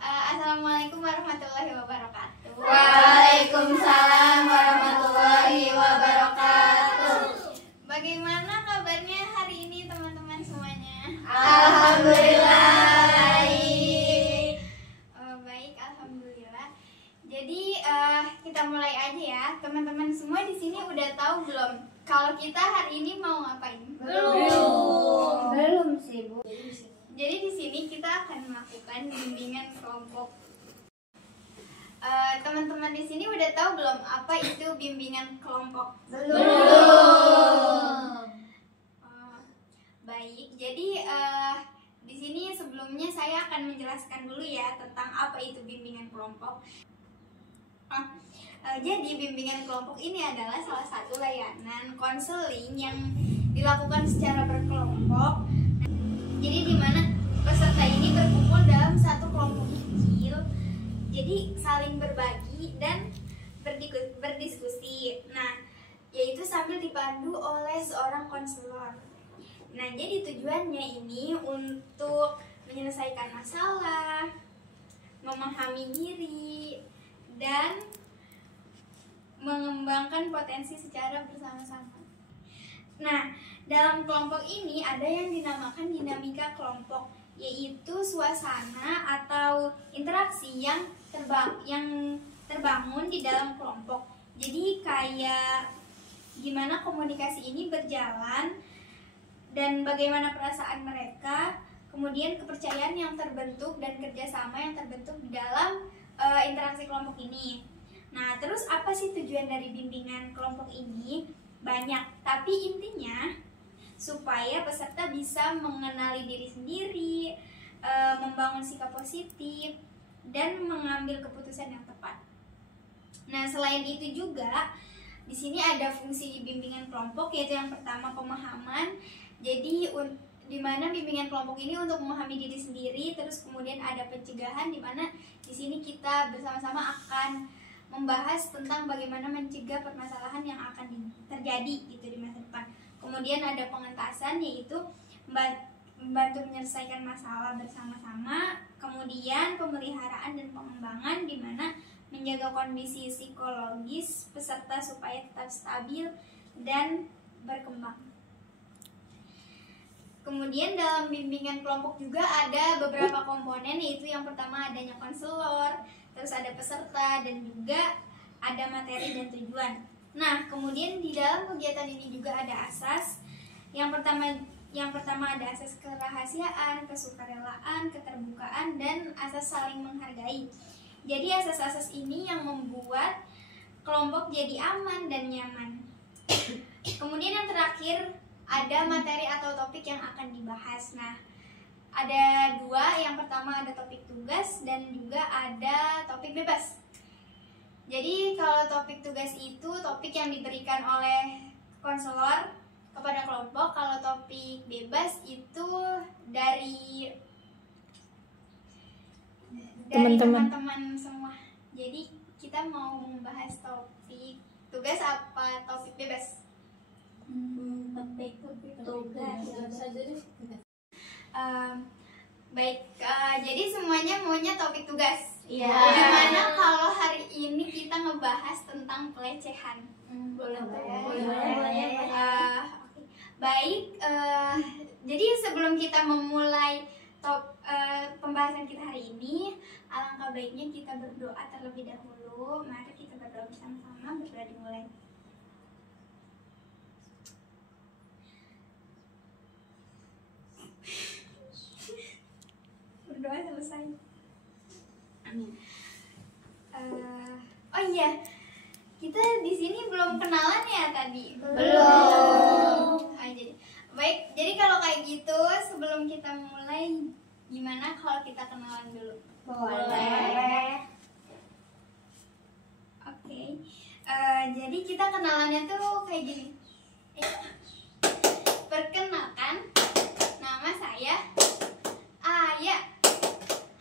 Assalamualaikum warahmatullahi wabarakatuh. Waalaikumsalam warahmatullahi wabarakatuh. Bagaimana kabarnya hari ini teman-teman semuanya? Alhamdulillah baik. Baik, alhamdulillah. Jadi kita mulai aja ya. Teman-teman semua di sini udah tahu belum kalau kita hari ini mau ngapain? Belum sih, Bu. Jadi di sini kita akan melakukan bimbingan kelompok. Teman-teman di sini udah tahu belum apa itu bimbingan kelompok? Belum. Baik, jadi di sini sebelumnya saya akan menjelaskan dulu ya tentang apa itu bimbingan kelompok. Jadi bimbingan kelompok ini adalah salah satu layanan konseling yang dilakukan secara berkelompok. Jadi di mana peserta ini berkumpul dalam satu kelompok kecil, jadi saling berbagi dan berdiskusi. Nah, yaitu sambil dipandu oleh seorang konselor. Nah, jadi tujuannya ini untuk menyelesaikan masalah, memahami diri, dan mengembangkan potensi secara bersama-sama. Nah, dalam kelompok ini ada yang dinamakan dinamika kelompok, yaitu suasana atau interaksi yang terbangun di dalam kelompok. Jadi kayak gimana komunikasi ini berjalan dan bagaimana perasaan mereka, kemudian kepercayaan yang terbentuk dan kerjasama yang terbentuk di dalam interaksi kelompok ini. Nah, terus apa sih tujuan dari bimbingan kelompok ini? Banyak, tapi intinya supaya peserta bisa mengenali diri sendiri, membangun sikap positif, dan mengambil keputusan yang tepat. Nah, selain itu juga di sini ada fungsi bimbingan kelompok, yaitu yang pertama pemahaman. Jadi di mana bimbingan kelompok ini untuk memahami diri sendiri, terus kemudian ada pencegahan di mana di sini kita bersama-sama akan membahas tentang bagaimana mencegah permasalahan yang akan terjadi gitu di masa depan. Kemudian ada pengentasan, yaitu membantu menyelesaikan masalah bersama-sama. Kemudian pemeliharaan dan pengembangan, di mana menjaga kondisi psikologis peserta supaya tetap stabil dan berkembang. Kemudian dalam bimbingan kelompok juga ada beberapa komponen, yaitu yang pertama adanya konselor, terus ada peserta, dan juga ada materi dan tujuan. Nah, kemudian di dalam kegiatan ini juga ada asas. Yang pertama ada asas kerahasiaan, kesukarelaan, keterbukaan, dan asas saling menghargai. Jadi asas-asas ini yang membuat kelompok jadi aman dan nyaman. Kemudian yang terakhir ada materi atau topik yang akan dibahas. Nah, ada dua, yang pertama ada topik tugas dan juga ada topik bebas. Jadi kalau topik tugas itu topik yang diberikan oleh konselor kepada kelompok. Kalau topik bebas itu dari teman-teman semua. Jadi kita mau membahas topik tugas apa topik bebas? Topik tugas. Baik, jadi semuanya maunya topik tugas. Iya. Gimana kalau hari ini kita ngebahas tentang pelecehan? Boleh. Baik, jadi sebelum kita memulai pembahasan kita hari ini, alangkah baiknya kita berdoa terlebih dahulu. Mari kita berdoa bersama-sama. Berdoa dimulai. Berdoa selesai. Amin. Oh iya, kita di sini belum kenalan ya tadi. Belum. Jadi baik. Jadi kalau kayak gitu, sebelum kita mulai, gimana kalau kita kenalan dulu? Boleh. Oke. Jadi kita kenalannya tuh kayak gini. Perkenalkan, nama saya Aya.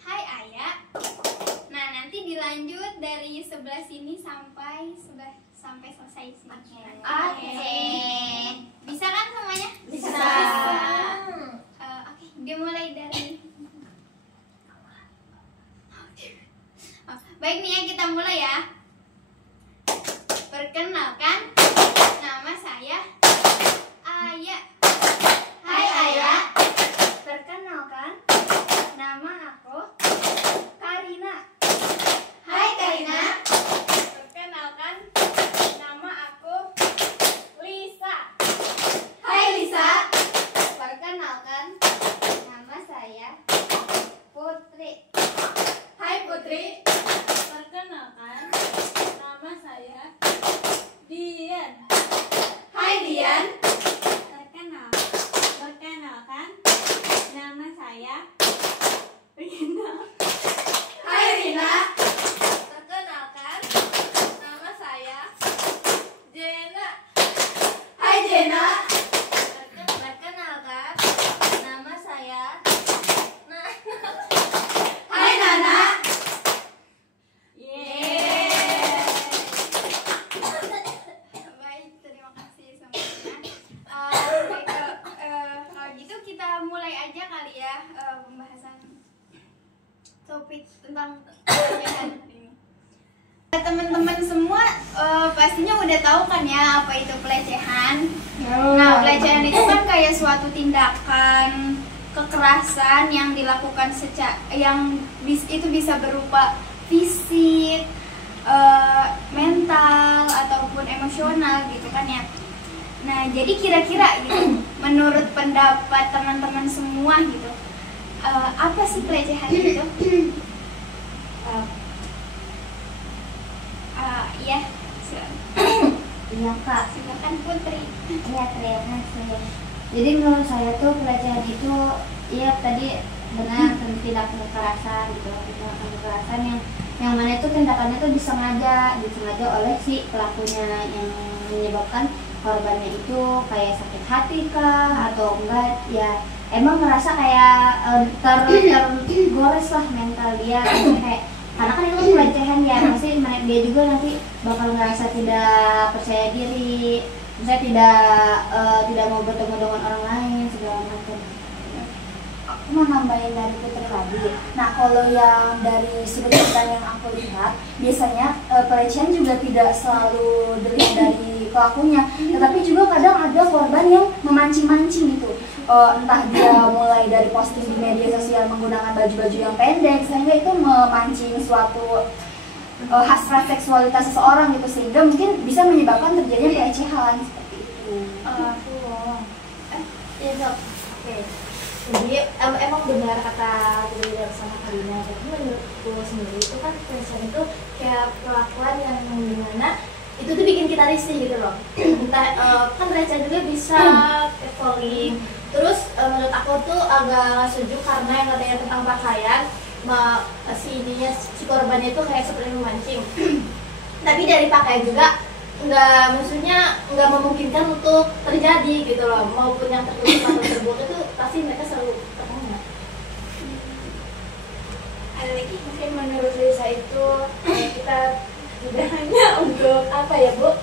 Hai Aya. Nah, nanti dilanjut dari sebelah sini sampai selesai sini. Oke. Bisa kan semuanya? Bisa. Oke, dimulai dari Baik nih ya, kita mulai ya. Perkenalkan, nama saya Ayah. Hai Ayah. Perkenalkan, nama aku Karina. Hai Karina. Perkenalkan, nama aku Lisa. Hai Lisa. Perkenalkan, nama saya Putri. Hai Putri. Perkenalkan, nama saya Dian. Hai Dian. Perkenalkan, nama saya Rina. Hai Rina. Perkenalkan, nama saya Jena. Hai Jena. Perkenalkan, nama saya Nana. Hai Nana. Yeay. Baik, terima kasih semuanya. Baik, kalau gitu kita mulai aja kali ya pembahasan topik tentang pelecehan ini. Teman-teman semua pastinya udah tahu kan ya apa itu pelecehan. Nah, pelecehan itu kan kayak suatu tindakan kekerasan yang dilakukan itu bisa berupa fisik, mental ataupun emosional gitu kan ya. Nah, jadi kira-kira gitu, menurut pendapat teman-teman semua gitu, apa sih pelecehan itu? Iya, Iya Kak. silakan Putri. Iya, terima kasih. Jadi menurut saya tuh pelecehan itu, iya tadi benar tindak kekerasan gitu, tindak kekerasan yang mana itu tindakannya tuh disengaja oleh si pelakunya, yang menyebabkan korbannya itu kayak sakit hati kah atau enggak ya emang merasa kayak tergores lah mental dia kayak, karena kan itu kan pelecehan ya, pasti dia juga nanti bakal ngerasa tidak percaya diri, misalnya tidak mau bertemu dengan orang lain segala macam. Aku mau nambahin dari Putri lagi. Nah, kalau yang dari sudut pandang yang aku lihat, biasanya pelecehan juga tidak selalu dilihat dari pelakunya, tetapi juga kadang ada korban yang memancing-mancing gitu. Entah dia mulai dari posting di media sosial menggunakan baju-baju yang pendek, sehingga itu memancing suatu hasrat seksualitas seseorang gitu, sehingga mungkin bisa menyebabkan terjadinya pelecehan seperti itu. Iya Dok. Oke. Jadi emang benar kata Bunda sama Karina. Tapi menurutku sendiri itu kan pelecehan itu kayak perlakuan yang dimana itu tuh bikin kita risih gitu loh. Entah kan pelecehan juga bisa catcalling. Terus menurut aku tuh agak nggak setuju karena yang katanya tentang pakaian, si korbannya itu kayak seperti memancing. Tapi dari pakaian juga maksudnya nggak memungkinkan untuk terjadi gitu loh, maupun yang tertulis atau terbuka itu pasti mereka selalu terkena. Ada lagi? Mungkin menurut Lisa itu kita tidak hanya untuk apa ya Bu,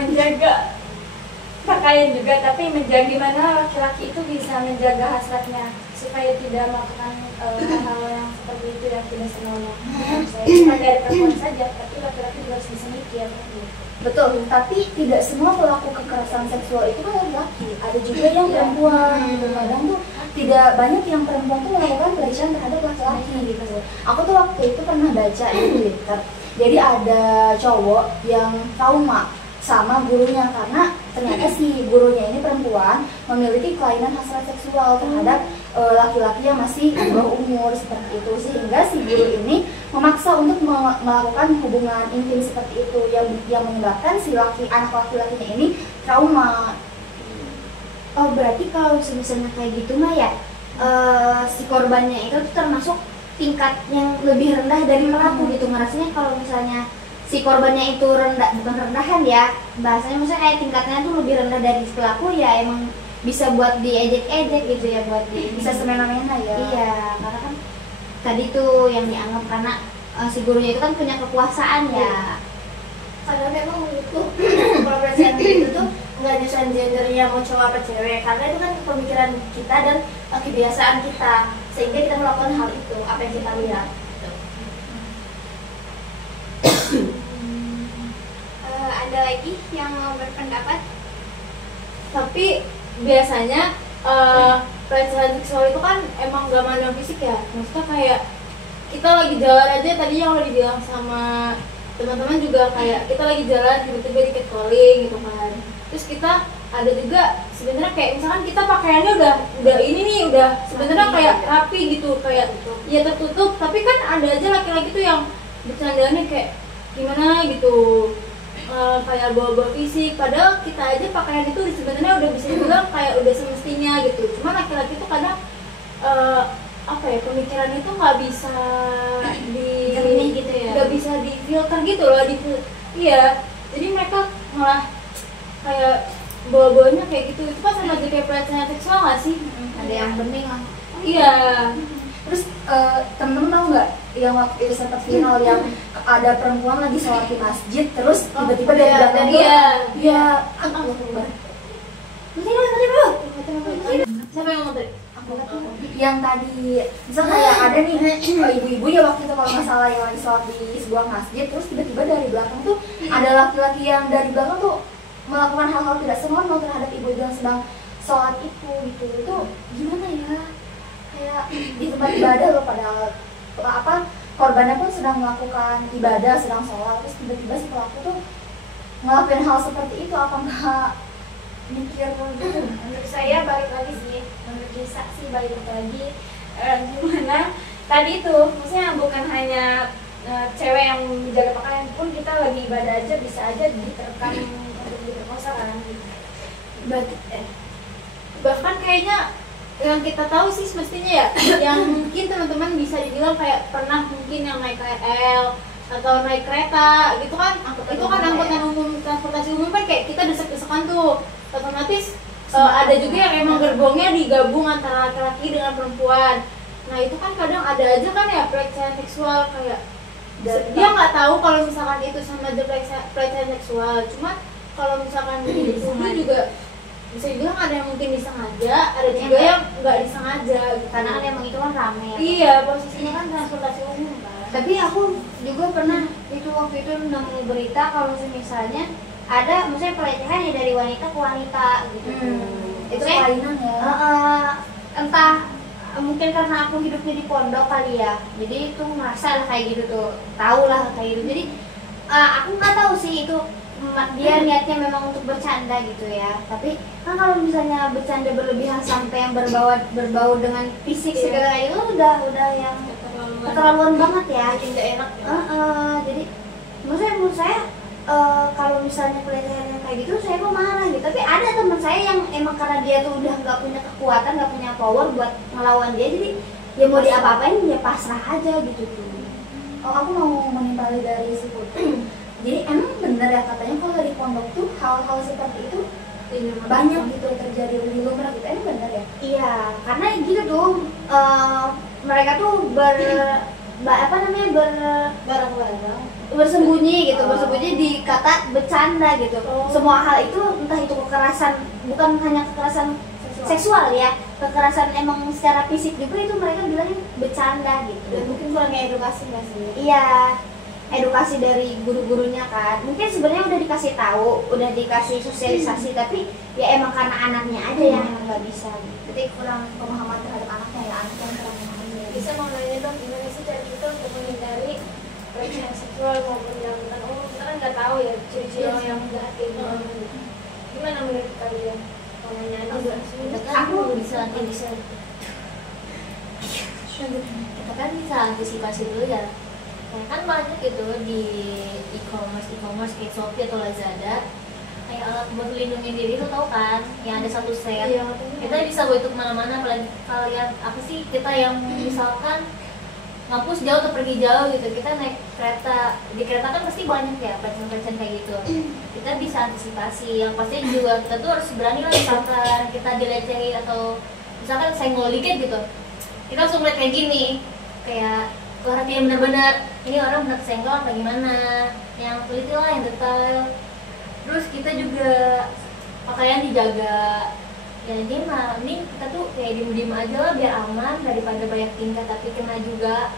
menjaga pakaian juga, tapi menjaga gimana laki-laki itu bisa menjaga hasratnya supaya tidak melakukan hal-hal yang seperti itu yang tidak senonoh. Bukan dari perempuan saja, tapi laki-laki juga harus bisa mikir. Betul, tapi tidak semua pelaku kekerasan seksual itu kan laki-laki, ada juga yang perempuan. Kadang tuh tidak banyak yang perempuan tuh melakukan pelecehan terhadap laki-laki gitu. Aku tuh waktu itu pernah baca di Twitter, jadi ada cowok yang trauma sama gurunya karena ternyata si gurunya ini perempuan memiliki kelainan hasrat seksual terhadap laki-laki yang masih di bawah umur seperti itu, sehingga si guru ini memaksa untuk melakukan hubungan intim seperti itu yang menyebabkan si anak laki-lakinya ini trauma. Oh berarti kalau misalnya kayak gitu mah ya si korbannya itu tuh termasuk tingkat yang lebih rendah dari pelaku gitu, ngerasanya kalau misalnya si korbannya itu rendah, bukan rendahan ya bahasanya, maksudnya kayak tingkatnya tuh lebih rendah dari pelaku ya, emang bisa buat diejek-ejek gitu ya, buat Bisa semena-mena ya. Iya, karena kan tadi tuh yang dianggap karena si gurunya itu kan punya kekuasaan ya. Karena memang menurutku kalau pelecehan itu tuh nggak nyusahin gendernya mau cowok apa cewek, karena itu kan pemikiran kita dan kebiasaan kita, sehingga kita melakukan hal itu apa yang kita lihat. lagi yang mau berpendapat? Tapi biasanya pelecehan seksual itu kan emang gak mandang fisik ya, maksudnya kayak kita lagi jalan aja, tadi yang udah dibilang sama teman-teman juga, kayak kita lagi jalan tiba-tiba di catcalling gitu kan. Terus kita ada juga sebenarnya kayak misalkan kita pakaiannya udah ini nih, udah sebenarnya kayak rapi gitu, kayak ya tertutup, tapi kan ada aja laki-laki tuh yang bercandanya kayak gimana gitu, kayak bawa-bawa fisik, padahal kita aja pakaian itu sebenarnya udah bisa dibilang kayak udah semestinya gitu. Cuma laki-laki tuh kadang apa ya, pemikiran itu nggak bisa jernih gitu ya, nggak bisa difilter gitu loh, iya, jadi mereka malah kayak bawa-bawanya kayak gitu. Itu kan sama aja kayak pelecehan seksual nggak sih? ada yang bening lah. Iya. Terus temen-temen tahu nggak yang waktu itu sempat viral yang ada perempuan lagi sholat di masjid, terus tiba-tiba dari belakang dia Siapa yang ngomong tadi? yang tadi misal kayak ada nih ibu-ibu ya waktu itu kalau nggak salah yang lagi sholat di sebuah masjid, terus tiba-tiba dari belakang tuh ada laki-laki yang dari belakang tuh melakukan hal-hal tidak senonoh terhadap ibu yang sedang sholat itu gitu. Itu gimana ya, kayak di tempat ibadah loh, padahal korbannya pun sedang melakukan ibadah, sedang sholat, terus tiba-tiba si pelaku tuh ngelakuin hal seperti itu. Apa nggak mikir gitu? Menurut saya balik lagi sih, menurut Lisa sih balik lagi gimana tadi itu, maksudnya bukan hanya cewek yang menjaga pakaian, pun kita lagi ibadah aja bisa aja diterkam untuk diperkosa kan gitu. Bahkan kayaknya yang kita tahu sih semestinya ya, yang mungkin teman-teman bisa dibilang kayak pernah mungkin yang naik KRL atau naik kereta gitu kan, itu kan angkutan umum, transportasi umum kan kayak kita desek-desekan tuh, otomatis ada juga yang emang gerbongnya digabung antara laki-laki dengan perempuan. Nah itu kan kadang ada aja kan ya pelecehan seksual, kayak dia nggak tahu kalau misalkan itu sama aja pelecehan seksual. Cuma kalau misalkan itu juga bisa dibilang ada yang mungkin disengaja, ada juga yang nggak disengaja gitu. Karena kan emang itu kan rame ya. Iya, posisinya kan transportasi umum kan. Tapi aku juga pernah itu waktu itu nemu berita kalau misalnya ada misalnya pelecehan ya dari wanita ke wanita gitu. Itu kelainan ya. Entah mungkin karena aku hidupnya di pondok kali ya, jadi itu merasa lah kayak gitu tuh, tahu lah kayak gitu. Jadi aku nggak tahu sih itu dia niatnya memang untuk bercanda gitu ya. Tapi kan kalau misalnya bercanda berlebihan sampai yang berbau dengan fisik segala itu udah yang keterlaluan banget ya. Tidak enak. Jadi maksudnya menurut saya kalau misalnya pelecehan yang kayak gitu saya mau marah gitu. Tapi ada teman saya yang emang karena dia tuh udah nggak punya kekuatan, nggak punya power buat ngelawan dia, jadi ya mau diapa-apain ya pasrah aja gitu tuh. Oh, aku mau menimpali dari si Putri. Jadi emang bener ya katanya kalau di pondok tuh hal-hal seperti itu banyak gitu terjadi, lebih lumrah gitu. Emang bener ya? Iya, karena gitu tuh mereka tuh bersembunyi gitu, bersembunyi di kata bercanda gitu. Semua hal itu entah itu kekerasan, bukan hanya kekerasan seksual ya, kekerasan emang secara fisik juga itu mereka bilangnya bercanda gitu. Dan mungkin kurangnya edukasi nggak sih? Iya, edukasi dari guru-gurunya kan. Mungkin sebenarnya udah dikasih tahu, udah dikasih sosialisasi, tapi ya emang karena anaknya aja yang emang nggak bisa. Jadi kurang pemahaman terhadap anaknya ya, anaknya yang kurang memahami. Bisa mau nanya dong, gimana sih cara kita untuk menghindari pelecehan seksual maupun yang bukan umum? Kita kan nggak tahu ya ciri-ciri orang yang jahat kayak gimana. Gimana menurut kalian? Mau nanya aja Aku bisa kita kan bisa antisipasi dulu ya. Kan banyak gitu di e-commerce kayak Shopee atau Lazada, kayak alat buat melindungi diri tuh tau kan, yang ada satu set. Kita bisa bawa itu kemana-mana. Apalagi kalian apa sih, kita yang misalkan ngampus jauh atau pergi jauh gitu, kita naik kereta, di kereta kan pasti banyak ya pelecehan kayak gitu. Kita bisa antisipasi, yang pasti juga kita tuh harus berani lah, misalkan kita dilecehin atau misalkan senggol dikit gitu, kita langsung lihat kayak gini, kayak perhatian benar-benar ini orang benar senggol apa gimana, yang teliti lah, yang detail. Terus kita juga pakaian dijaga ya, dia mah ini kita tuh kayak diem-diem aja lah biar aman daripada banyak tingkah tapi kena juga.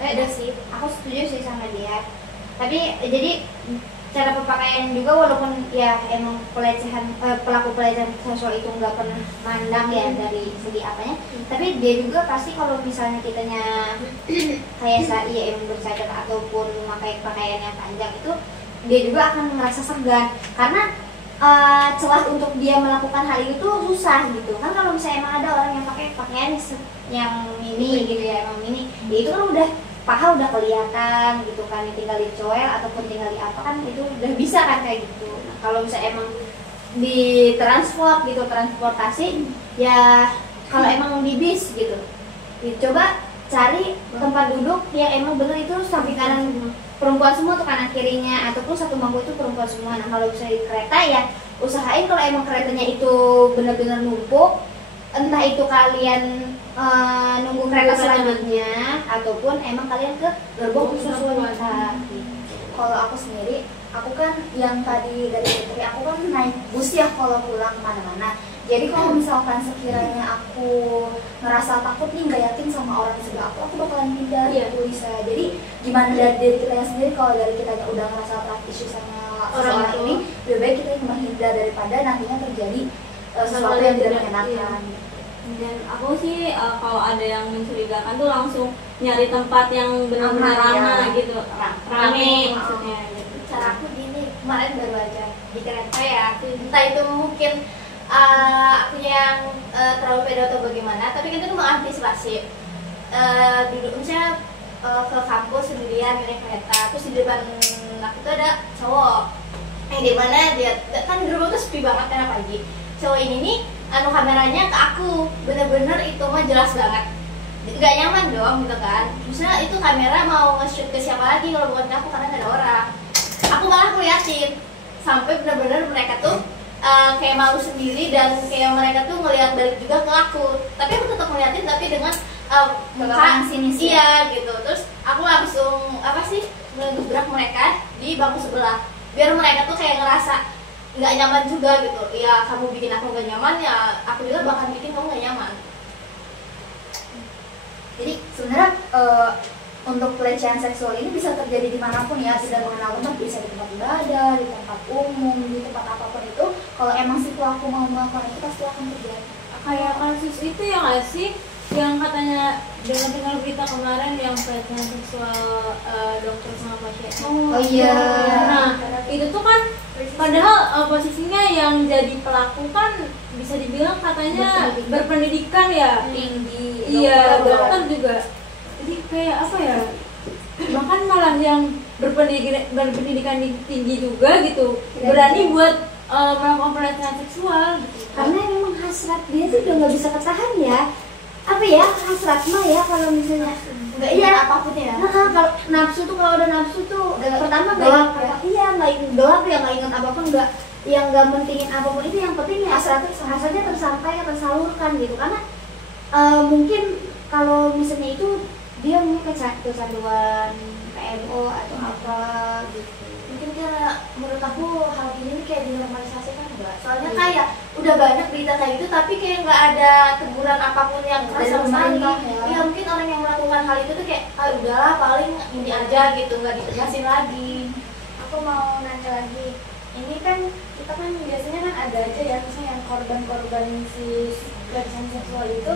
Udah sih, aku setuju sih sama dia. Tapi jadi cara berpakaian juga, walaupun ya emang pelaku pelecehan seksual itu nggak pernah mandang ya dari segi apanya, tapi dia juga pasti kalau misalnya kitanya kayak saya emang bercadar ataupun memakai pakaian yang panjang itu, dia juga akan merasa segan karena celah untuk dia melakukan hal itu susah gitu kan. Kalau misalnya emang ada orang yang pakai pakaian yang mini gitu ya, emang mini ya itu kan udah paha udah kelihatan gitu kan, tinggal dicoel ataupun tinggal di apa kan itu udah bisa kan kayak gitu. Nah, kalau misalnya emang ditransport gitu, transportasi ya kalau emang di bis gitu, coba cari tempat duduk yang emang bener itu samping kanan perempuan semua tuh, kanan kirinya ataupun satu bangku itu perempuan semua. Nah kalau misalnya di kereta ya usahain kalau emang keretanya itu benar-benar numpuk, entah itu kalian nunggu kereta selanjutnya ataupun emang kalian ke gerbong khusus wanita. Kalau aku sendiri, aku kan yang tadi dari Putri, aku kan naik bus ya kalau pulang kemana-mana. Jadi kalau misalkan sekiranya aku ngerasa takut nih nggak yakin sama orang di sebelah aku bakalan pindah gitu bisa. Jadi gimana dari diri kita sendiri, kalau dari kita udah ngerasa praktis sama orang ini, lebih baik kita menghindar daripada nantinya terjadi sesuatu yang tidak menyenangkan. Dan aku sih kalau ada yang mencurigakan tuh langsung nyari tempat yang benar-benar ramah gitu, rame maksudnya gitu. Cara aku gini, kemarin baru aja di kereta ya, entah itu mungkin aku yang terlalu pede atau bagaimana, tapi kita tuh mengantisipasi duduk misalnya ke kampus sendirian naik kereta, terus di depan aku tuh ada cowok di mana dia kan gerbang tuh sepi banget karena pagi. Cowok ini nih kameranya ke aku, bener-bener itu mah jelas banget, gak nyaman dong gitu kan. Misalnya itu kamera mau nge-shoot ke siapa lagi kalau bukan ke aku, karena gak ada orang. Aku malah ngeliatin sampai bener-bener mereka tuh kayak malu sendiri, dan kayak mereka tuh ngeliat balik juga ke aku, tapi aku tetap ngeliatin tapi dengan muka sinis iya gitu. Terus aku langsung ngegebrak mereka di bangku sebelah, biar mereka tuh kayak ngerasa nggak nyaman juga gitu. Ya kamu bikin aku nggak nyaman, ya aku juga bakal bikin kamu nggak nyaman. Jadi sebenarnya untuk pelecehan seksual ini bisa terjadi dimanapun ya, tidak mengenal tempat, bisa di tempat ibadah, di tempat umum, di tempat apapun itu. Kalau emang si pelaku mau melakukan itu pasti akan terjadi. Kayak kasus itu yang nggak sih, yang katanya dengar berita kemarin yang pelecehan seksual dokter sama pasien. Oh iya. Nah itu tuh kan padahal posisinya yang jadi pelaku kan bisa dibilang katanya berpendidikan ya, Tinggi. iya dokter juga. Jadi kayak apa ya, bahkan malah yang berpendidikan tinggi juga gitu berani buat melakukan pelecehan seksual gitu. Karena memang hasrat dia tuh udah nggak bisa ketahan ya. Apa ya, hasrat mah ya kalau misalnya Nggak ingat apapun ya. Nah, kalau nafsu tuh, kalau udah nafsu tuh pertama gelap nggak ya. iya nggak inget gelap ya, nggak inget apapun, nggak yang nggak mentingin apapun itu, yang penting ya hasratnya tersalurkan gitu. Karena mungkin kalau misalnya itu dia mungkin kecanduan PMO atau apa gitu. Mungkin karena menurut aku hal ini kayak dinormalisasikan enggak? Soalnya kayak udah banyak berita kayak gitu tapi kayak nggak ada teguran apapun yang keras sama sekali. Ya mungkin orang yang melakukan hal itu tuh kayak udahlah paling ini aja gitu, nggak ditegasin lagi. Aku mau nanya lagi, ini kan kita kan biasanya kan ada aja ya misalnya yang korban-korban si pelecehan seksual itu,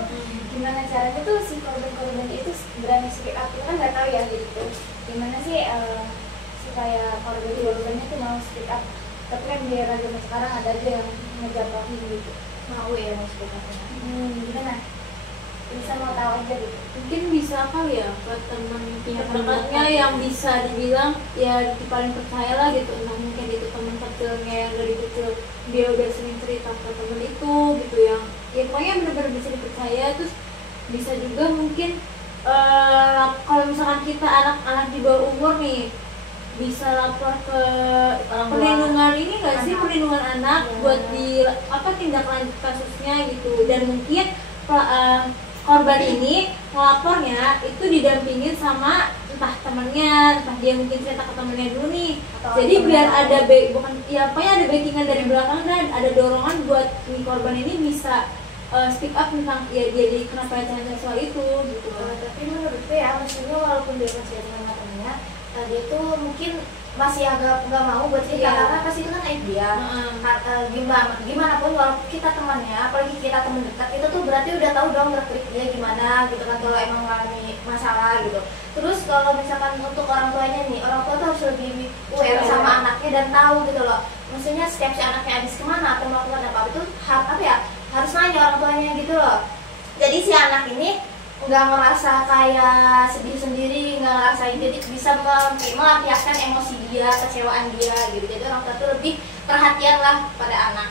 gimana caranya tuh si korban-korban itu berani speak up, kita kan nggak tahu ya gitu, gimana sih supaya korban-korbannya tuh mau speak up. Tapi kan di era zaman sekarang ada aja yang ngejatuhin gitu, mau ya mau speak up. Gimana? Bisa mau tahu aja gitu. Mungkin bisa kali ya buat teman pihak dekatnya yang bisa dibilang ya paling percaya lah gitu, entah mungkin itu teman kecilnya yang dari kecil dia udah sering cerita ke temen itu gitu, yang ya pokoknya benar-benar bisa dipercaya. Terus bisa juga mungkin kalau misalkan kita anak-anak di bawah umur nih bisa lapor ke perlindungan ini nggak sih, perlindungan anak buat di tindak lanjut kasusnya gitu. Dan mungkin korban ini ngelapornya itu didampingin sama entah temennya, entah dia mungkin cerita ke temennya dulu nih. Jadi biar ada pokoknya ada backingan dari belakang dan ada dorongan buat si korban ini bisa speak up tentang ya dia kena pelecehan seksual itu gitu. Tapi menurutku ya, maksudnya walaupun dia masih dengan temennya, dia tuh mungkin masih agak nggak mau buat cerita Iya. karena pasti itu kan aib dia. Gimana pun walaupun kita temannya, apalagi kita teman dekat, itu tuh berarti udah tahu dong gerak-gerik dia gimana gitu kan kalau emang mengalami masalah gitu. Terus kalau misalkan untuk orang tuanya nih, orang tua tuh harus lebih aware sama anaknya dan tahu gitu loh. Maksudnya setiap si anaknya habis kemana atau melakukan apa itu harus nanya orang tuanya gitu loh. Jadi si anak ini nggak ngerasa kayak sedih sendiri, nggak ngerasain, jadi bisa melampiaskan emosi dia, kecewaan dia gitu. Jadi orang tua tuh lebih perhatian lah pada anak.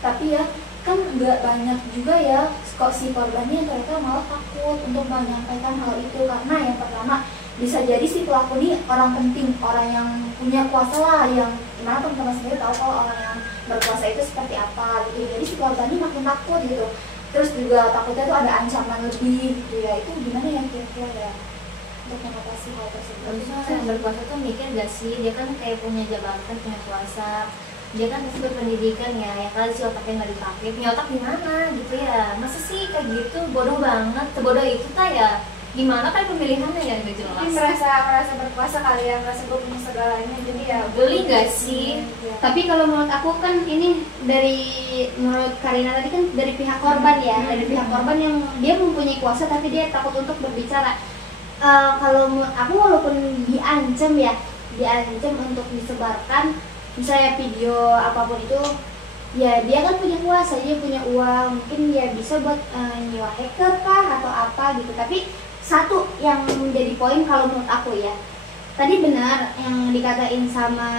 Tapi ya kan nggak banyak juga ya kok si korbannya ternyata malah takut untuk menyampaikan hal itu, karena yang pertama bisa jadi si pelaku ini orang penting, orang yang punya kuasa lah, yang dimana teman-teman sendiri tahu kalau orang yang berkuasa itu seperti apa gitu. Jadi si korban ini makin takut gitu. Terus juga takutnya tuh ada ancaman lebih gitu ya. Itu gimana ya kira-kira ya untuk mengatasi hal tersebut? Harusnya orang yang berkuasa tuh mikir gak sih, dia kan kayak punya jabatan, punya kuasa, dia kan pasti berpendidikan ya kali si otaknya nggak dipakai, punya otak gimana gitu ya, masa sih kayak gitu, bodoh banget, sebodoh itu ta ya, gimana kan pemilihannya ya nggak jelas. Mungkin merasa berkuasa kali ya, merasa gue punya segalanya, jadi ya Beli gak sih? Tapi kalau menurut aku kan ini dari menurut Karina tadi kan dari pihak korban ya, dari pihak korban yang dia mempunyai kuasa tapi dia takut untuk berbicara. Kalau menurut aku walaupun diancam untuk disebarkan, misalnya video apapun itu, ya dia kan punya kuasa, dia punya uang, mungkin dia bisa buat nyewa hacker kah atau apa gitu. Tapi satu yang menjadi poin kalau menurut aku ya, tadi benar yang dikatain sama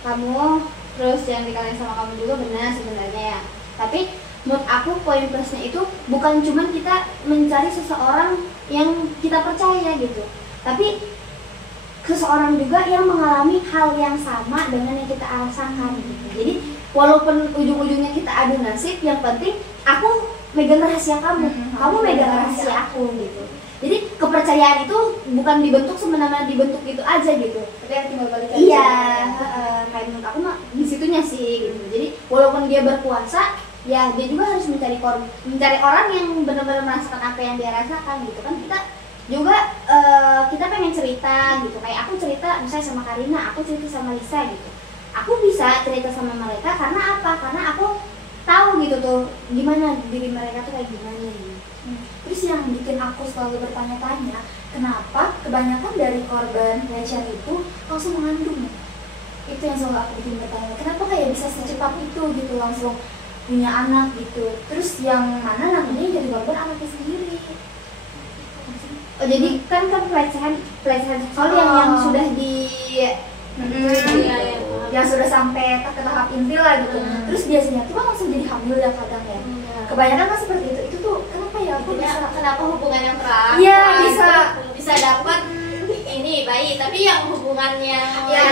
kamu, terus yang dikatain sama kamu juga benar sebenarnya ya. Tapi menurut aku poin plusnya itu bukan cuma kita mencari seseorang yang kita percaya gitu, tapi seseorang juga yang mengalami hal yang sama dengan yang kita rasakan gitu. Jadi walaupun ujung-ujungnya kita adu nasib, yang penting aku megang rahasia kamu, kamu megang rahasia aku gitu. Jadi kepercayaan itu bukan dibentuk semena-mena dibentuk gitu aja gitu. Tapi yang tinggal balik Iya, kayak menurut aku mah di situnya sih gitu. Jadi walaupun dia berkuasa, ya dia juga harus mencari orang yang benar-benar merasakan apa yang dia rasakan gitu kan. Kita juga kita pengen cerita gitu, kayak aku cerita misalnya sama Karina, aku cerita sama Lisa gitu. Aku bisa cerita sama mereka karena apa? Karena aku tahu gitu tuh gimana diri mereka tuh kayak gimana gitu. Terus yang bikin aku selalu bertanya-tanya, kenapa kebanyakan dari korban pelecehan itu langsung mengandung? Itu yang selalu aku bikin bertanya, kenapa kayak bisa secepat itu gitu langsung punya anak gitu. Terus yang mana namanya jadi korban anaknya sendiri. Oh jadi kan pelecehan seksual yang sudah yang sudah sampai ke tahap intim lah gitu. Terus biasanya tuh kan langsung jadi hamil ya kadang ya. Kebanyakan kan seperti itu. Itu tuh kenapa ya? Aku bisa Kenapa hubungan yang terakhir Iya, bisa dapat ini bayi, tapi yang hubungannya yang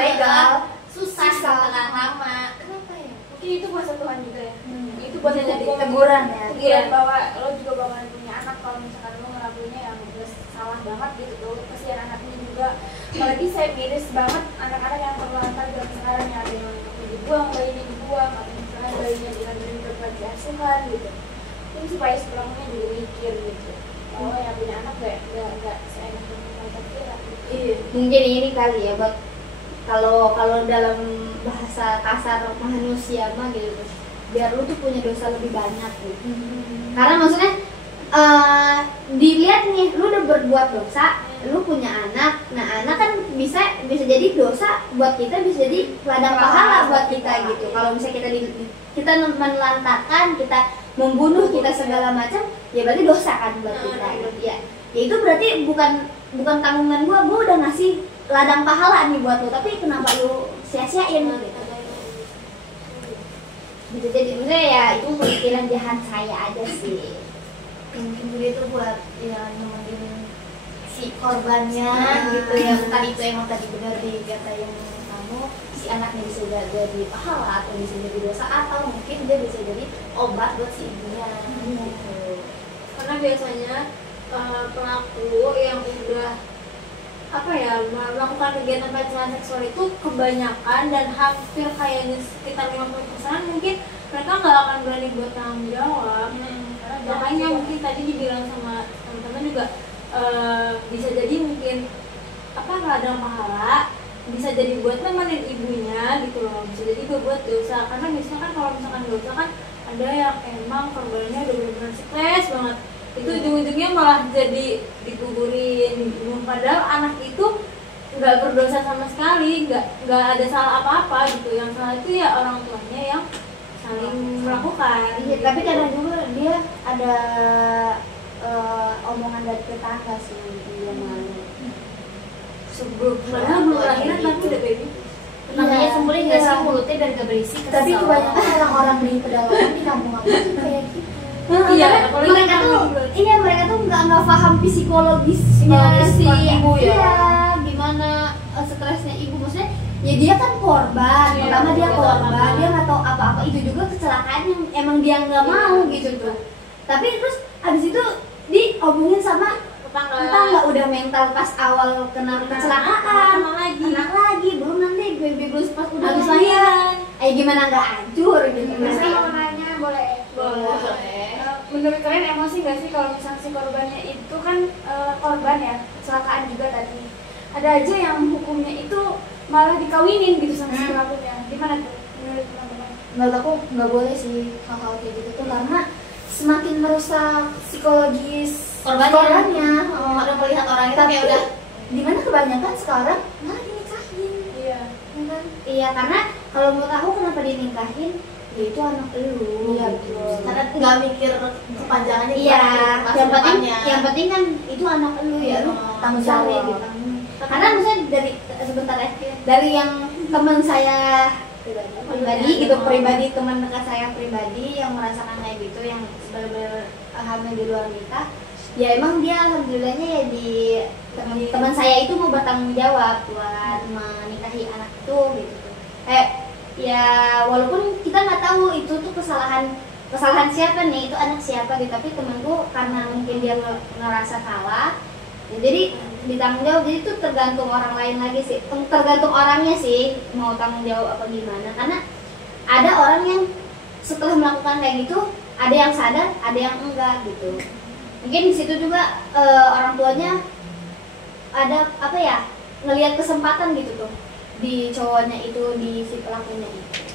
legal susah setelah lama. kenapa ya? Mungkin itu kuasa Tuhan juga ya. Itu buat Bisa jadi hukum. teguran ya. Teguran bahwa lo juga bakalan punya anak kalau misalkan lo ngelakuinnya yang udah salah banget gitu tuh. Kasihan anaknya juga. Apalagi saya miris banget anak-anak yang terlantar zaman sekarang, yang ada yang dibuang, bayinya dibuang, atau misalnya bayinya diambil ke panti asuhan gitu. Ini supaya sekolahnya juga mikir gitu. Bahwa yang punya anak gak seenaknya mereka kira. Iya. mungkin ini kali ya buat kalau dalam bahasa kasar manusia mah gitu, biar lu tuh punya dosa lebih banyak gitu. Karena maksudnya dilihat nih, lu udah berbuat dosa, lu punya anak, nah anak kan bisa jadi dosa buat kita, bisa jadi ladang pahala buat kita gitu. Kalau misalnya kita menelantarkan, kita membunuh, kita segala macam, ya berarti dosa kan buat kita gitu ya. Ya itu berarti bukan tanggungan gua udah ngasih ladang pahala nih buat lu, tapi kenapa lu sia-siain gitu. Gitu jadi maksudnya ya itu pemikiran jahat saya aja sih. Mungkin juga itu buat ya nemenin si korbannya gitu ya, entah itu emang tadi benar dikatain kamu, si anaknya bisa jadi pahala atau bisa jadi dosa, atau mungkin dia bisa jadi obat buat si ibunya gitu. Karena biasanya pelaku yang udah melakukan kegiatan pelecehan seksual itu kebanyakan dan hampir kayaknya sekitar 50% mungkin mereka nggak akan berani buat tanggung jawab. Makanya mungkin tadi dibilang sama teman-teman juga bisa jadi mungkin apa ladang pahala, bisa jadi buat nemenin ibunya gitu loh, bisa jadi buat dosa. Karena misalnya kan kalau misalkan dosa kan ada yang emang korbannya udah benar-benar stres banget, itu ujung-ujungnya malah jadi dikuburin dibunuh, padahal anak itu nggak berdosa sama sekali, nggak ada salah apa-apa gitu. Yang salah itu ya orang tuanya yang saling melakukan. Iya, tapi kadang juga dia ada omongan dari tetangga sih dia malu. Sebelum padahal belum lahiran tapi udah baby. Namanya sembunyi nggak sih, mulutnya biar gak berisik. Tapi kebanyakan orang-orang di pedalaman di kampung-kampung tuh kayak gitu. Iya, Karena mereka tuh mereka tuh nggak paham psikologisnya si ibu ya. Iya, gimana stresnya ibu, maksudnya ya dia kan korban, pertama dia korban, dia nggak tahu apa-apa, itu juga kecelakaan yang emang dia nggak mau gitu tuh. Tapi terus abis itu diomongin sama tetangga udah mental pas awal kena kecelakaan, anak lagi, belum nanti baby blues pas udah habis lahiran. Gimana nggak hancur gitu. Saya mau nanya, boleh? Menurut kalian emosi nggak sih kalau misalnya si korbannya itu kan korban ya, kecelakaan juga tadi. Ada aja yang hukumnya itu malah dikawinin gitu sama si pelakunya. Gimana tuh menurut teman-teman? Menurut aku nggak boleh sih hal-hal kayak gitu tuh, karena semakin merusak psikologis korbannya. Udah melihat orang itu kayak udah Dimana kebanyakan sekarang malah dinikahin. Iya. Kan? Iya, karena kalau menurut aku kenapa dinikahin, ya itu anak elu. Iya, gitu. betul. karena nggak mikir kepanjangannya. Iya, masa yang depannya. penting kan itu anak elu ya, lu Tanggung cari jawab. gitu. Karena misalnya dari sebentar ya, dari yang teman saya pribadi teman dekat saya pribadi yang merasakan kayak gitu, yang benar-benar hamil di luar nikah, ya emang dia alhamdulillahnya ya di teman saya itu mau bertanggung jawab buat menikahi anak itu gitu. Ya walaupun kita nggak tahu itu tuh kesalahan siapa nih, itu anak siapa gitu, tapi temanku karena mungkin dia ngerasa salah, ya jadi ditanggung jawab. Jadi itu tergantung orang lain lagi sih, tergantung orangnya sih mau tanggung jawab apa gimana. Karena ada orang yang setelah melakukan kayak gitu, ada yang sadar, ada yang enggak gitu. Mungkin di situ juga orang tuanya ada apa ya, ngelihat kesempatan gitu tuh di cowoknya itu, di si pelakunya itu.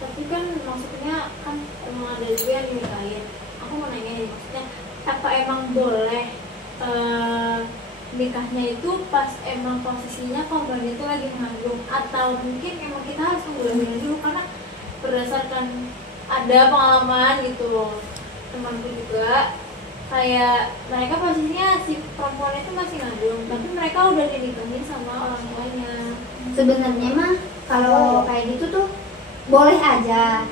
Tapi kan maksudnya kan emang ada juga yang dinikahin. Aku mau nanya nih, maksudnya apa emang boleh nikahnya itu pas emang posisinya korban itu lagi mengandung, atau mungkin emang kita harus menggulirnya dulu? Karena berdasarkan ada pengalaman gitu loh, temanku juga kayak mereka posisinya si perempuan itu masih ngandung, tapi mereka udah dinikahin sama orang tuanya. Sebenarnya mah kalau kayak gitu tuh boleh aja,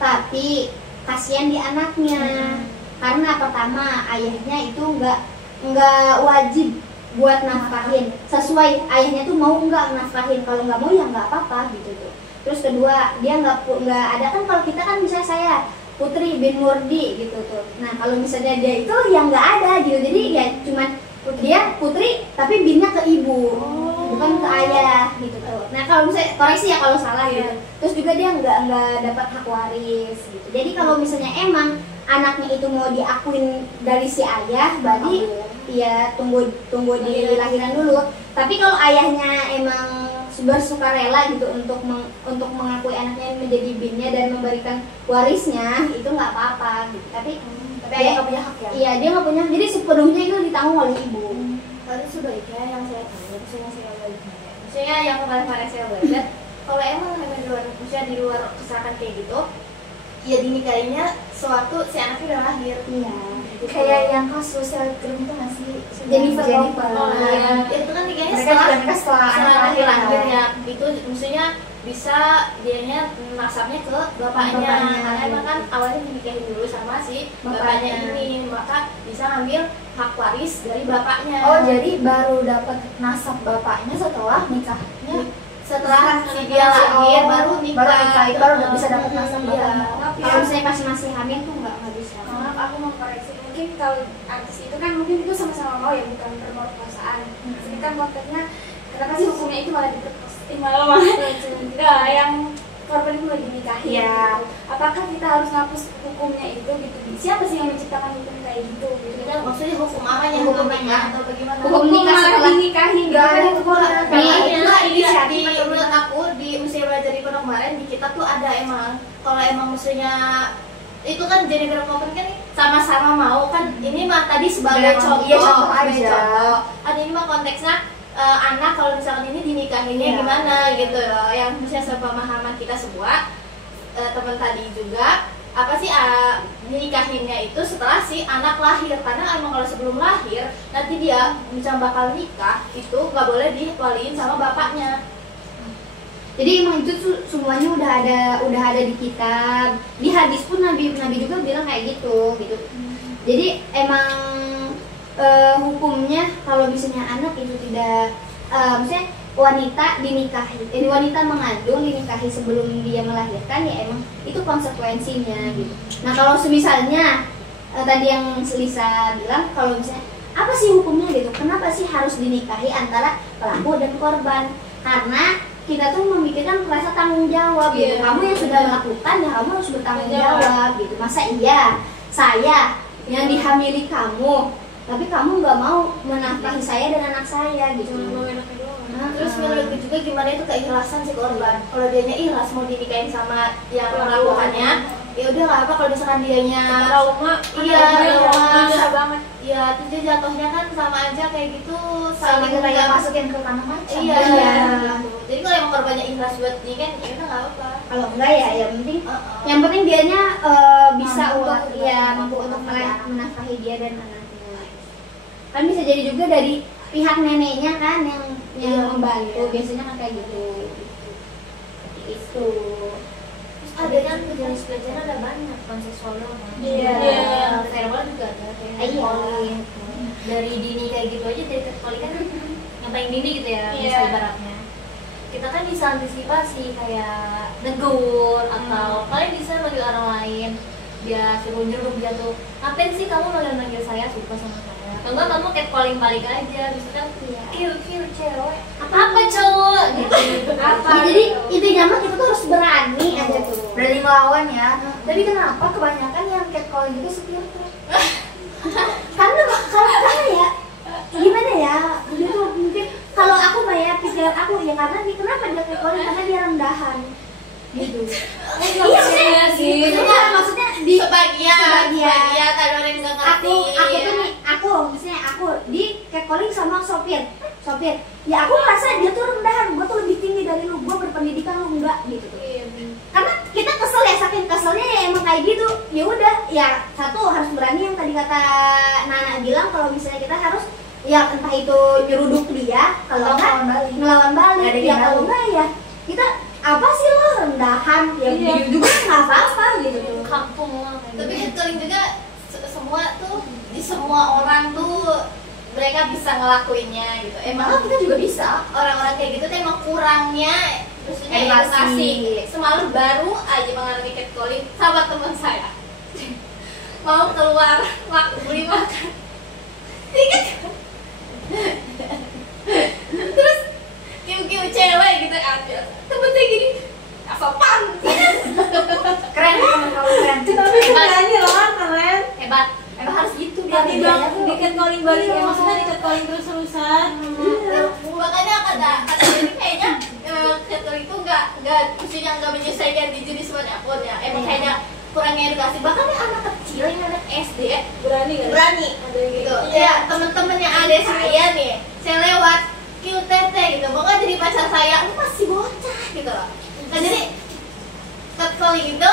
tapi kasihan di anaknya. Karena pertama ayahnya itu nggak wajib buat nafkahin, sesuai ayahnya tuh mau nggak nafkahin. Kalau nggak mau ya nggak apa-apa gitu tuh. Terus kedua, dia nggak ada kan, kalau kita kan misalnya saya Putri bin Murdi gitu tuh. Nah kalau misalnya dia itu yang nggak ada gitu, jadi ya cuman dia putri tapi binnya ke ibu, bukan ke ayah gitu tuh. Nah kalau misalnya koreksi ya kalau salah gitu. Terus juga dia nggak dapat hak waris gitu. Jadi kalau misalnya emang anaknya itu mau diakuin dari si ayah, berarti ya tunggu di lahiran dulu. Tapi kalau ayahnya emang bersukarela gitu untuk mengakui anaknya menjadi binnya dan memberikan warisnya, itu nggak apa-apa gitu. Tapi ayah nggak punya hak ya? Iya, dia nggak punya. Jadi sepenuhnya itu ditanggung oleh ibu. Tapi sebaiknya yang saya tahu, Maksudnya yang kemarin saya belajar, kalau emang hamil di luar, maksudnya di luar kecelakaan kayak gitu, ya dinikahinya sewaktu si anaknya udah lahir. Iya. kayak yang kasus selebgram itu nggak sih? Jennifer Jennifer. Lopez. Itu kan nikahnya Mereka juga nikah setelah anak lahir lahir. ya. Itu maksudnya bisa dianya nasabnya ke bapaknya. Karena emang kan awalnya dinikahin dulu sama si bapaknya ini, maka bisa ngambil hak waris dari bapaknya. Oh, jadi baru dapat nasab bapaknya setelah nikahnya. Setelah si dia lahir baru nikah, baru bisa dapat nasab Iya. bapaknya. Kalau misalnya pas masih hamil tuh nggak bisa. Maaf, aku mau koreksi. Mungkin kalau artis itu kan mungkin itu sama-sama mau ya, bukan perkosaan. Ini kan kontennya kenapa sih hukumnya itu malah malah enggak, yang korban itu lagi nikahin. Iya. Gitu. Apakah kita harus ngapus hukumnya itu gitu? Siapa sih yang menciptakan hukum kayak gitu? Kita maksudnya hukum apanya, hukum nikah atau bagaimana? hukum nikah malah setelah dinikahin Enggak ada gitu. hukum Iya, inisiatif di menurut aku di musim belajar di Pondok kemarin di kita tuh ada emang kalau emang musuhnya itu kan Jennifer Copen kan sama-sama mau kan ini mah tadi sebagai Memang, contoh, iya, contoh sebagai aja. contoh. Kan ini mah konteksnya anak kalau misalkan ini dinikahinnya Iya. gimana gitu loh yang maksudnya sepemahaman kita semua teman tadi juga apa sih dinikahinnya itu setelah si anak lahir karena emang kalau sebelum lahir nanti dia bisa bakal nikah itu nggak boleh diwaliin sama bapaknya. Jadi emang itu tuh semuanya udah ada di kitab. Di hadis pun Nabi juga bilang kayak gitu. Jadi emang hukumnya kalau misalnya anak itu tidak maksudnya wanita dinikahi, wanita mengandung dinikahi sebelum dia melahirkan ya emang itu konsekuensinya gitu. Nah kalau semisalnya tadi yang Lisa bilang kalau misalnya apa sih hukumnya gitu? Kenapa sih harus dinikahi antara pelaku dan korban? Karena kita tuh memikirkan rasa tanggung jawab gitu. Kamu yang sudah melakukan ya kamu harus bertanggung jawab gitu. Masa iya saya yang dihamili kamu tapi kamu nggak mau menafkahi saya dan anak saya gitu. Terus menurutku juga gimana itu keikhlasan si korban. Kalau dianya ikhlas mau dinikahin sama yang melakukannya, ya udah nggak apa. Kalau misalkan dianya Trauma, iya trauma, bisa banget. ya terus dia jatuhnya kan sama aja kayak gitu saling kayak nggak- masukin ke kandang macan. Iya. Iya. Gitu. Jadi kalau emang korbannya ikhlas buat nikahin, ya udah nggak apa. Kalau enggak ya yang penting Heeh. yang penting dianya bisa Mampu untuk lah, ya mampu mampu untuk menafkahi. menafkahi dia dan anaknya. Kan bisa jadi juga dari pihak neneknya kan yang Iya, membantu iya. biasanya kan kayak gitu. Itu. Terus ada kan jenis pelecehan ada banyak konseksualnya kan. Iya. Verbal juga ada kayak Iya. catcalling. Dari dini kayak gitu aja dari catcalling kan yang paling dini gitu ya Iya. bisa ibaratnya. Kita kan bisa antisipasi kayak negur atau kalian bisa manggil orang lain dia suruh nyuruh dia tuh ngapain sih kamu manggil saya suka sama saya atau enggak kamu catcalling balik aja misalkan kill cewek apa cowok gitu apa Ya, jadi gitu. intinya mah kita tuh harus berani aja tuh. Berani melawan ya. Tapi kenapa kebanyakan yang catcalling itu setir tuh? karena ya gimana ya gitu mungkin kalau aku mah ya pikiran aku ya karena kenapa dia catcalling karena dia rendahan gitu. Iya Iya sih. maksudnya di Sebagian Sebagian. ada orang yang nggak ngerti. aku tuh nih misalnya aku di catcalling sama sopir ya aku merasa dia tuh rendahan, gue tuh lebih tinggi dari lu, gue berpendidikan lu enggak gitu tuh. Karena kita kesel ya, saking keselnya ya emang kayak gitu. Ya udah ya satu harus berani yang tadi kata Nana bilang kalau misalnya kita harus ya entah itu nyeruduk dia kalau enggak Ngelawan balik. ngelawan balik Nggak ada ya yang kalau tahu. enggak ya kita apa sih lo rendahan ya Iya. juga nggak apa-apa gitu tuh. kampung lah kayak Tapi gitu. catcalling juga semua tuh di semua orang tuh mereka bisa ngelakuinnya gitu. Emang Malah kita juga bisa. orang-orang kayak gitu tuh emang kurangnya maksudnya Edukasi. edukasi. Semalam baru aja mengalami catcalling sama teman saya. Mau keluar waktu beli makan. Ingat? Terus kiu-kiu cewek gitu aja. Temen saya gini, sopan. Keren teman kamu keren. Tapi itu berani loh, keren. hebat Emang harus gitu Dia kan. bilang Dianya tuh. di catcalling balik, ya maksudnya di catcalling terus-terusan. Makanya kata ini kayaknya catcalling itu nggak maksudnya nggak menyelesaikan di jenis manapun ya. Emang kayaknya kurangnya edukasi. Bahkan yang anak kecil yang anak SD Berani kan? berani Ada yang gitu. gitu. Ya temen-temennya adik saya nih, saya lewat QTT gitu, pokoknya jadi pacar saya, lu masih bocah gitu loh. Nah jadi catcalling itu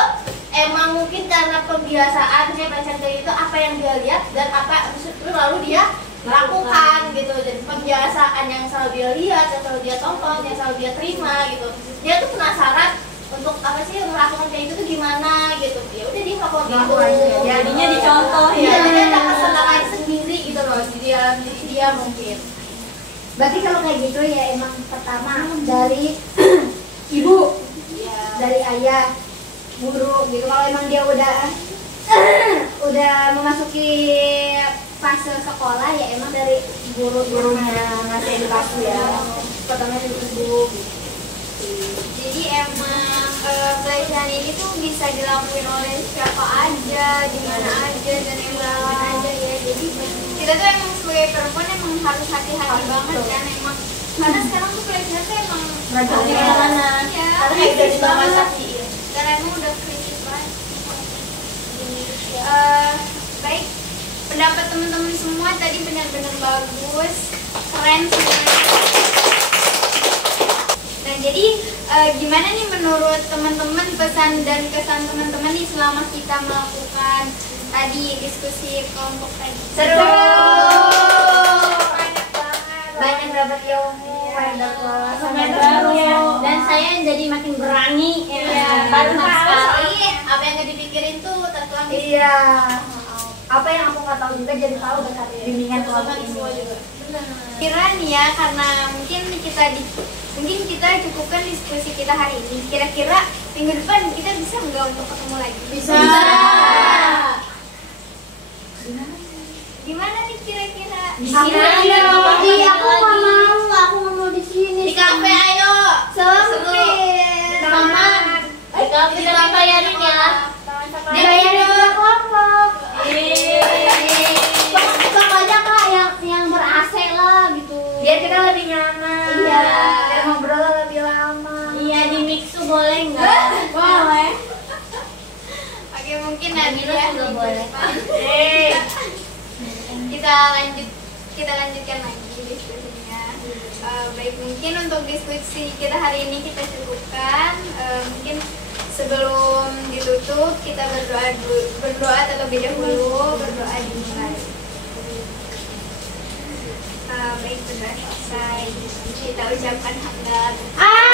emang mungkin karena kebiasaan saya pacar kayak itu apa yang dia lihat dan apa terus lalu dia lakukan gitu. Jadi kebiasaan yang selalu dia lihat, yang selalu dia tonton, yang selalu dia terima gitu. Dia tuh penasaran untuk apa sih melakukan kayak gitu tuh gimana gitu. Ya udah dia melakukan gitu. Melakukan gitu. Jadinya dicontoh Iya, ya. dia ada kesenangan sendiri gitu loh di dalam diri dia mungkin. Berarti kalau kayak gitu ya emang pertama dari ibu, Iya. dari ayah, guru gitu. Kalau emang dia udah memasuki fase sekolah ya emang dari Gurunya ngasih edukasi ya. pertama dari ibu. Jadi emang pelecehan ini tuh bisa dilakuin oleh siapa aja, di mana aja dan yang kapan aja ya. Jadi kita tuh emang sebagai perempuan emang harus hati Karena sekarang tuh pelecehan tuh emang Mana? Iya. Karena kayak udah dibatasi. Karena emang udah kritis banget. Baik, pendapat teman-teman semua tadi benar-benar bagus, keren semuanya. Nah jadi gimana nih menurut teman-teman pesan dan kesan teman-teman nih selama kita melakukan tadi diskusi kelompok tadi? Seru. Banyak banget. Banyak dapat ilmu, banyak wawasan Yang yang baru. baru. Dan saya jadi makin berani. Iya, Baru benar sekali. apa yang gak dipikirin tuh tertuang di Iya. Apa yang aku nggak tahu juga jadi tahu berkat bimbingan kelompok ini. kira nih ya, karena mungkin kita cukupkan diskusi kita hari ini. Kira-kira minggu depan kita bisa nggak untuk ketemu lagi? Bisa. Gimana nih kira-kira? Di Aku sini ayo, lagi. aku nggak mau, aku nggak mau di sini. Di kafe ayo. Sempit. Taman. Di kafe kita bayarin ya. Dibayarin ke kelompok. Pokoknya kak yang ber AC lah gitu. Biar kita lebih nyaman. Iya. Biar ngobrol lebih lama. Iya, di mixu boleh nggak? Boleh. Oke, mungkin nanti ya juga minggu boleh. depan. kita lanjutkan lagi diskusinya. Baik, mungkin untuk diskusi kita hari ini kita cukupkan. Mungkin sebelum ditutup kita berdoa terlebih dahulu, berdoa dimulai. Baik, sudah selesai. Kita ucapkan hamdalillah.